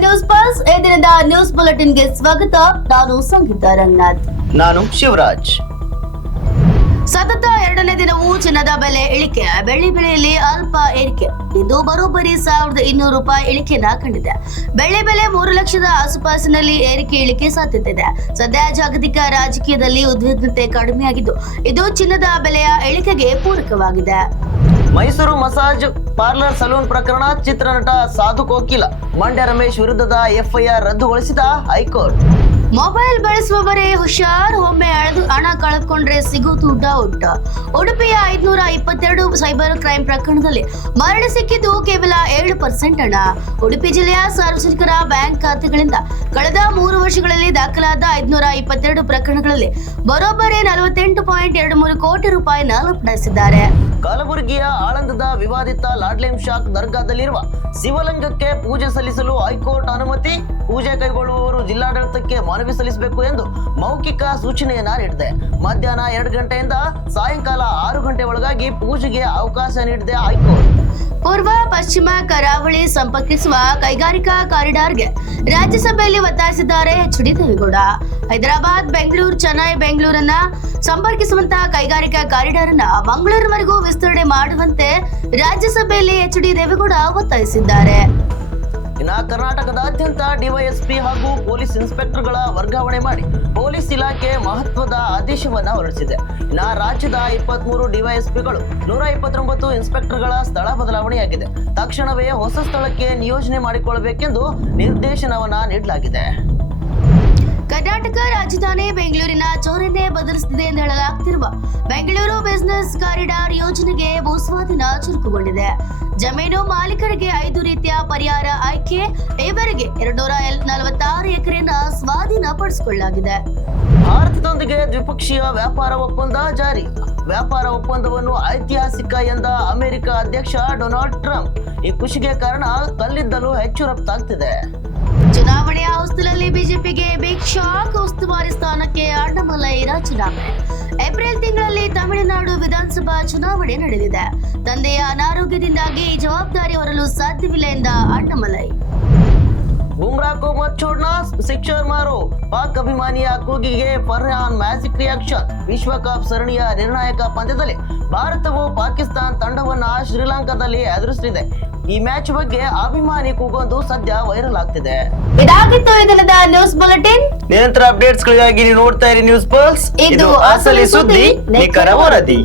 News pulse ಈ ದಿನದ news ಬುಲೆಟಿನ್ಗೆ ಸ್ವಾಗತ. ನಾನು ಸಂಗೀತಾ ರಂಗನಾಥ್. ನಾನು ಶಿವರಾಜ್. ಸತತ ಎರಡನೇ ದಿನವೂ ಚಿನ್ನದ ಬೆಲೆ ಇಳಿಕೆ, ಬೆಳ್ಳಿ ಬೆಲೆಯಲ್ಲಿ ಅಲ್ಪ ಏರಿಕೆ. ಇಂದು ಬರೋಬ್ಬರಿ 1200 ರೂಪಾಯಿ ಇಳಿಕೆಯನ್ನ ಕಂಡಿದೆ. ಬೆಳ್ಳಿ ಬೆಲೆ 3 ಲಕ್ಷದ ಆಸುಪಾಸಿನಲ್ಲಿ ಏರಿಕೆ ಇಳಿಕೆ ಸಾಧ್ಯತೆ ಇದೆ. ಸದ್ಯ ಜಾಗತಿಕ ರಾಜಕೀಯದಲ್ಲಿ ಉದ್ವಿಗ್ನತೆ ಕಡಿಮೆಯಾಗಿದ್ದು ಇದು ಚಿನ್ನದ ಬೆಲೆಯ ಇಳಿಕೆಗೆ ಪೂರಕವಾಗಿದೆ. ಮೈಸೂರು ಮಸಾಜ್ ಪಾರ್ಲರ್ ಸಲೂನ್ ಪ್ರಕರಣ, ಚಿತ್ರನಟ ಸಾಧು ಕೋಕಿಲ ಮಂಡ್ಯ ರಮೇಶ್ ವಿರುದ್ಧದ ಎಫ್ಐಆರ್ ರದ್ದುಗೊಳಿಸಿದ ಹೈಕೋರ್ಟ್. ಮೊಬೈಲ್ ಬಳಸುವವರೇ ಹುಷಾರ್, ಒಮ್ಮೆ ಹಣ ಕಳೆದುಕೊಂಡ್ರೆ ಸಿಗೋದು ಡೌಟ್. ಉಡುಪಿಯ 522 ಸೈಬರ್ ಕ್ರೈಮ್ ಪ್ರಕರಣದಲ್ಲಿ ಮರಣ ಸಿಕ್ಕಿದ್ದು ಕೇವಲ 7% ಹಣ. ಉಡುಪಿ ಜಿಲ್ಲೆಯ ಸಾರ್ವಜನಿಕರ ಬ್ಯಾಂಕ್ ಖಾತೆಗಳಿಂದ ಕಳೆದ 3 ವರ್ಷಗಳಲ್ಲಿ ದಾಖಲಾದ 522 ಪ್ರಕರಣಗಳಲ್ಲಿ ಬರೋಬ್ಬರಿ 48.23 ಕೋಟಿ ರೂಪಾಯಿನ ಲಪಡಿಸಿದ್ದಾರೆ. ಕಲಬುರಗಿಯ ಆಳಂದದ ವಿವಾದಿತ ಲಾಡ್ಲೇಮ್ ಶಾಕ್ ದರ್ಗಾದಲ್ಲಿರುವ ಶಿವಲಿಂಗಕ್ಕೆ ಪೂಜೆ ಸಲ್ಲಿಸಲು ಹೈಕೋರ್ಟ್ ಅನುಮತಿ. ಪೂಜೆ ಕೈಗೊಳ್ಳುವವರು ಜಿಲ್ಲಾಡಳಿತಕ್ಕೆ ಮನವಿ ಸಲ್ಲಿಸಬೇಕು ಎಂದು ಮೌಖಿಕ ಸೂಚನೆಯನ್ನ ನೀಡಿದೆ. ಮಧ್ಯಾಹ್ನ 2 ಗಂಟೆಯಿಂದ ಸಾಯಂಕಾಲ 6 ಗಂಟೆ ಒಳಗಾಗಿ ಪೂಜೆಗೆ ಅವಕಾಶ ನೀಡಿದೆ ಹೈಕೋರ್ಟ್. ಪೂರ್ವ ಪಶ್ಚಿಮ ಕರಾವಳಿ ಸಂಪರ್ಕಿಸುವ ಕೈಗಾರಿಕಾ ಕಾರಿಡಾರ್ಗೆ ರಾಜ್ಯಸಭೆಯಲ್ಲಿ ಒತ್ತಾಯಿಸಿದ್ದಾರೆ ಎಚ್.ಡಿ. ದೇವೇಗೌಡ. ಹೈದರಾಬಾದ್, ಬೆಂಗಳೂರು, ಚೆನ್ನೈ, ಬೆಂಗಳೂರನ್ನ ಸಂಪರ್ಕಿಸುವಂತಹ ಕೈಗಾರಿಕಾ ಕಾರಿಡಾರ್ ಅನ್ನ ಮಂಗಳೂರಿನವರೆಗೂ ವಿಸ್ತರಣೆ ಮಾಡುವಂತೆ ರಾಜ್ಯಸಭೆಯಲ್ಲಿ ಎಚ್.ಡಿ. ದೇವೇಗೌಡ ಒತ್ತಾಯಿಸಿದ್ದಾರೆ. ಇನ್ನು ಕರ್ನಾಟಕದಾದ್ಯಂತ ಡಿವೈಎಸ್ಪಿ ಹಾಗೂ ಪೊಲೀಸ್ ಇನ್ಸ್ಪೆಕ್ಟರ್ಗಳ ವರ್ಗಾವಣೆ ಮಾಡಿ ಪೊಲೀಸ್ ಇಲಾಖೆ ಮಹತ್ವದ ಆದೇಶವನ್ನ ಹೊರಡಿಸಿದೆ. ಇನ್ನು ರಾಜ್ಯದ 23 ಡಿವೈಎಸ್ಪಿಗಳು 129 ಇನ್ಸ್ಪೆಕ್ಟರ್ಗಳ ಸ್ಥಳ ಬದಲಾವಣೆಯಾಗಿದೆ. ತಕ್ಷಣವೇ ಹೊಸ ಸ್ಥಳಕ್ಕೆ ನಿಯೋಜನೆ ಮಾಡಿಕೊಳ್ಳಬೇಕೆಂದು ನಿರ್ದೇಶನವನ್ನ ನೀಡಲಾಗಿದೆ. ಕರ್ನಾಟಕ ರಾಜಧಾನಿ ಬೆಂಗಳೂರಿನ ಚೌರನ್ನೇ ಬದಲಿಸುತ್ತಿದೆ ಎಂದು ಹೇಳಲಾಗುತ್ತಿರುವ ಬೆಂಗಳೂರು ಬಿಸಿನೆಸ್ ಕಾರಿಡಾರ್ ಯೋಜನೆಗೆ ಭೂಸ್ವಾಧೀನ ಚುರುಕುಗೊಂಡಿದೆ. ಜಮೀನು ಮಾಲೀಕರಿಗೆ 5 ರೀತಿಯ ಪರಿಹಾರ ಆಯ್ಕೆ. ಈವರೆಗೆ 246 ಎಕರೆಯನ್ನು ಸ್ವಾಧೀನಪಡಿಸಿಕೊಳ್ಳಲಾಗಿದೆ. ಭಾರತದೊಂದಿಗೆ ದ್ವಿಪಕ್ಷೀಯ ವ್ಯಾಪಾರ ಒಪ್ಪಂದ ಜಾರಿ. ವ್ಯಾಪಾರ ಒಪ್ಪಂದವನ್ನು ಐತಿಹಾಸಿಕ ಎಂದ ಅಮೆರಿಕ ಅಧ್ಯಕ್ಷ ಡೊನಾಲ್ಡ್ ಟ್ರಂಪ್. ಈ ಖುಷಿಗೆ ಕಾರಣ ಕಲ್ಲಿದ್ದಲು ಹೆಚ್ಚು ರಫ್ತಾಗ್ತಿದೆ. ಚುನಾವಣೆಯ ಹೊಸ್ತಿಲಲ್ಲಿ ಬಿಜೆಪಿಗೆ ಬಿಗ್ ಶಾಕ್. ಉಸ್ತುವಾರಿ ಸ್ಥಾನಕ್ಕೆ ಅಣ್ಣಾಮಲೈ ರಾಜೀನಾಮೆ. ಏಪ್ರಿಲ್ ತಿಂಗಳಲ್ಲಿ ತಮಿಳುನಾಡು ವಿಧಾನಸಭಾ ಚುನಾವಣೆ ನಡೆದಿದೆ. ತಂದೆಯ ಅನಾರೋಗ್ಯದಿಂದಾಗಿ ಈ ಜವಾಬ್ದಾರಿ ಹೊರಲು ಸಾಧ್ಯವಿಲ್ಲ ಎಂದ ಅಣ್ಣಾಮಲೈ. ಬುಮ್ರಾ ಕೋ ಮತ್ ಛೋಡ್ನಾ, ಸಿಕ್ಸರ್ ಮಾರೋ. ಪಾಕ್ ಅಭಿಮಾನಿಯ ಕೂಗಿಗೆ ಫರ್ಹಾನ್ ಮ್ಯಾಜಿಕ್ ರಿಯಾಕ್ಷನ್. ವಿಶ್ವಕಪ್ ಸರಣಿಯ ನಿರ್ಣಾಯಕ ಪಂದ್ಯದಲ್ಲಿ ಭಾರತವು ಪಾಕಿಸ್ತಾನ ತಂಡವನ್ನ ಶ್ರೀಲಂಕಾದಲ್ಲಿ ಎದುರಿಸಲಿದೆ. ಈ ಮ್ಯಾಚ್ ಬಗ್ಗೆ ಅಭಿಮಾನಿ ಕೂಗೊಂದು ಸದ್ಯ ವೈರಲ್ ಆಗ್ತಿದೆ. ಇದಾಗಿತ್ತು ಈ ದಿನದ ನ್ಯೂಸ್ ಬುಲೆಟಿನ್. ನಿರಂತರ ಅಪ್ಡೇಟ್ಸ್ ಗಳಿಗಾಗಿ ನೀವು ನೋಡ್ತಾ ಇರಿ ನ್ಯೂಸ್ ಪಲ್ಸ್. ಇದು ಅಸಲಿ ಸುದ್ದಿ, ನಿಖರ ವರದಿ.